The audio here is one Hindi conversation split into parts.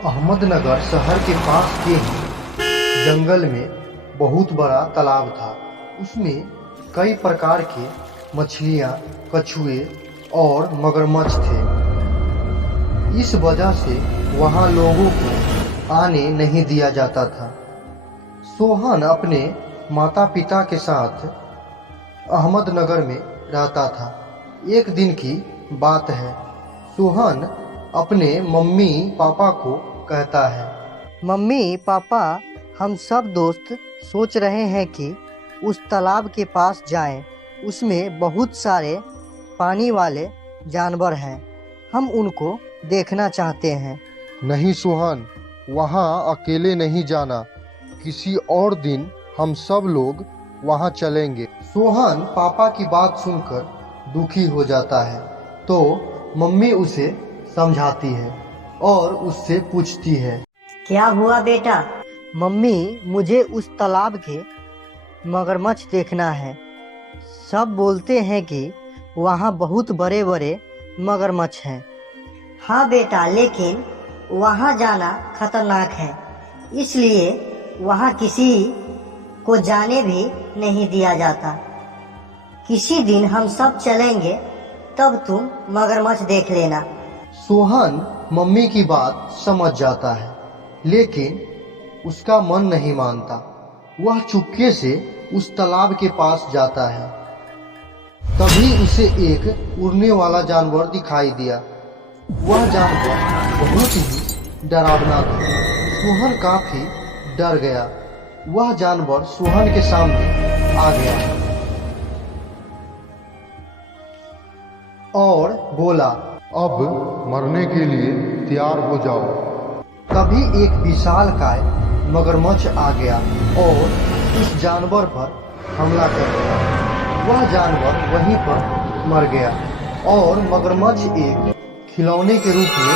अहमदनगर शहर के पास के ही जंगल में बहुत बड़ा तालाब था। उसमें कई प्रकार के मछलियाँ, कछुए और मगरमच्छ थे। इस वजह से वहाँ लोगों को आने नहीं दिया जाता था। सोहन अपने माता पिता के साथ अहमदनगर में रहता था। एक दिन की बात है, सोहन अपने मम्मी पापा को कहता है, मम्मी पापा, हम सब दोस्त सोच रहे हैं कि उस तालाब के पास जाएं। उसमें बहुत सारे पानी वाले जानवर हैं। हम उनको देखना चाहते हैं। नहीं सोहन, वहाँ अकेले नहीं जाना। किसी और दिन हम सब लोग वहाँ चलेंगे। सोहन पापा की बात सुनकर दुखी हो जाता है, तो मम्मी उसे समझाती है और उससे पूछती है, क्या हुआ बेटा? मम्मी, मुझे उस तालाब के मगरमच्छ देखना है। सब बोलते हैं कि वहाँ बहुत बड़े बड़े मगरमच्छ हैं। हाँ बेटा, लेकिन वहाँ जाना खतरनाक है, इसलिए वहाँ किसी को जाने भी नहीं दिया जाता। किसी दिन हम सब चलेंगे, तब तुम मगरमच्छ देख लेना। सोहन मम्मी की बात समझ जाता है, लेकिन उसका मन नहीं मानता। वह चुपके से उस तालाब के पास जाता है। तभी उसे एक उड़ने वाला जानवर दिखाई दिया। वह जानवर बहुत ही डरावना था। सोहन काफी डर गया। वह जानवर सोहन के सामने आ गया और बोला, अब मरने के लिए तैयार हो जाओ। तभी एक विशालकाय मगरमच्छ आ गया और उस जानवर पर हमला कर दिया। वह जानवर वहीं पर मर गया और मगरमच्छ एक खिलौने के रूप में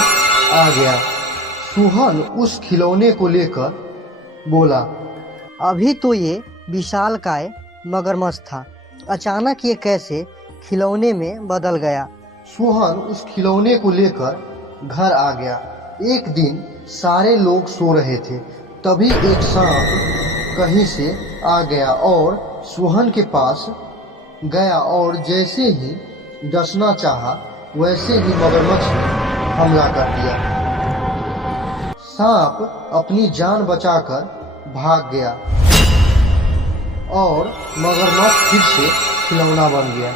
आ गया। सोहन उस खिलौने को लेकर बोला, अभी तो ये विशालकाय मगरमच्छ था, अचानक ये कैसे खिलौने में बदल गया। सोहन उस खिलौने को लेकर घर आ गया। एक दिन सारे लोग सो रहे थे। तभी एक सांप कहीं से आ गया और सोहन के पास गया और जैसे ही डसना चाहा, वैसे ही मगरमच्छ ने हमला कर दिया। सांप अपनी जान बचाकर भाग गया और मगरमच्छ फिर से खिलौना बन गया।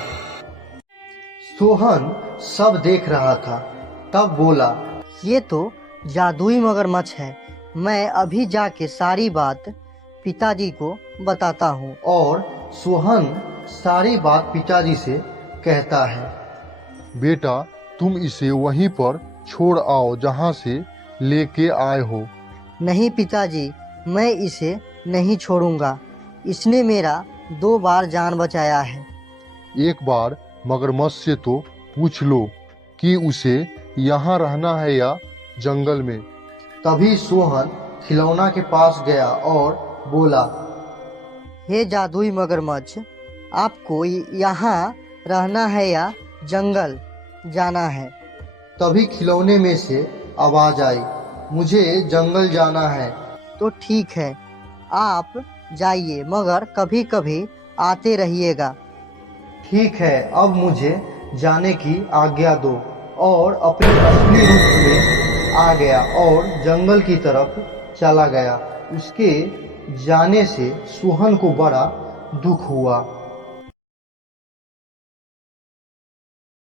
सोहन सब देख रहा था। तब बोला, ये तो जादुई मगरमच्छ है। मैं अभी जाके सारी बात पिताजी को बताता हूँ। और सोहन सारी बात पिताजी से कहता है। बेटा, तुम इसे वहीं पर छोड़ आओ जहाँ से लेके आए हो। नहीं पिताजी, मैं इसे नहीं छोड़ूंगा। इसने मेरा 2 बार जान बचाया है। एक बार मगरमच्छ से तो पूछ लो कि उसे यहाँ रहना है या जंगल में। तभी सोहन खिलौना के पास गया और बोला, हे जादुई मगरमच्छ, आपको यहाँ रहना है या जंगल जाना है? तभी खिलौने में से आवाज आई, मुझे जंगल जाना है। तो ठीक है, आप जाइए, मगर कभी कभी आते रहिएगा। ठीक है, अब मुझे जाने की आज्ञा दो। और अपने असली रूप में आ गया और जंगल की तरफ चला गया। उसके जाने से सोहन को बड़ा दुख हुआ।